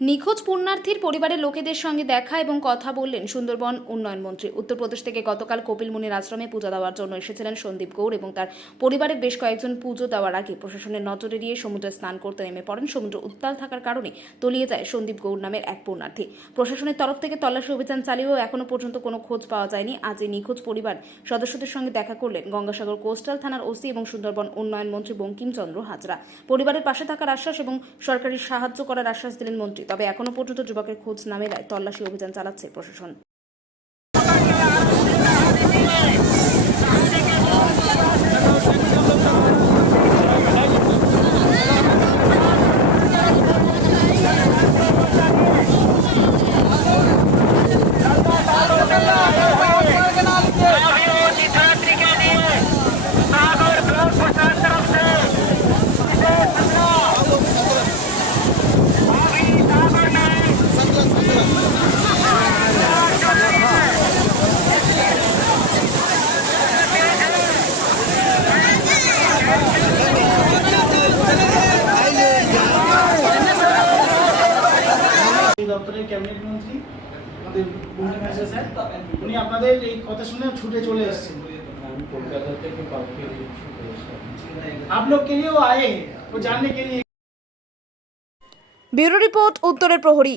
নিখোঁজ পুণ্যার্থীর পরিবারের লোকেদের সঙ্গে দেখা এবং কথা বললেন সুন্দরবন উন্নয়ন মন্ত্রী। উত্তরপ্রদেশ থেকে গতকাল কপিল মুনির আশ্রমে পূজা দেওয়ার জন্য এসেছিলেন সন্দীপ গৌর এবং তার পরিবারের বেশ কয়েকজন। পুজো দেওয়ার আগে প্রশাসনের নজরে এড়িয়ে সমুদ্রে স্নান করতে নেমে পড়েন। সমুদ্র উত্তাল থাকার কারণে তলিয়ে যায় সন্দীপ গৌর নামের এক পুণ্যার্থী। প্রশাসনের তরফ থেকে তল্লাশি অভিযান চালিয়েও এখনো পর্যন্ত কোনো খোঁজ পাওয়া যায়নি। আজ এই নিখোঁজ পরিবার সদস্যদের সঙ্গে দেখা করলেন গঙ্গাসাগর কোস্টাল থানার ওসি এবং সুন্দরবন উন্নয়ন মন্ত্রী বঙ্কিমচন্দ্র হাজরা। পরিবারের পাশে থাকার আশ্বাস এবং সরকারি সাহায্য করার আশ্বাস দিলেন মন্ত্রী। তবে এখনো পর্যন্ত যুবকের খোঁজ না মেলায় তল্লাশি অভিযান চালাচ্ছে প্রশাসন। দপ্তরের ক্যাবিনেট মন্ত্রী আমাদের বঙ্কিম হাজরা স্যার, উনি আপনাদের এই কথা শুনে ছুটে চলে এসেছেন। आप लोग के लिए वो आए हैं, वो जानने के लिए। ব্যুরো রিপোর্ট, উত্তরের প্রহরী।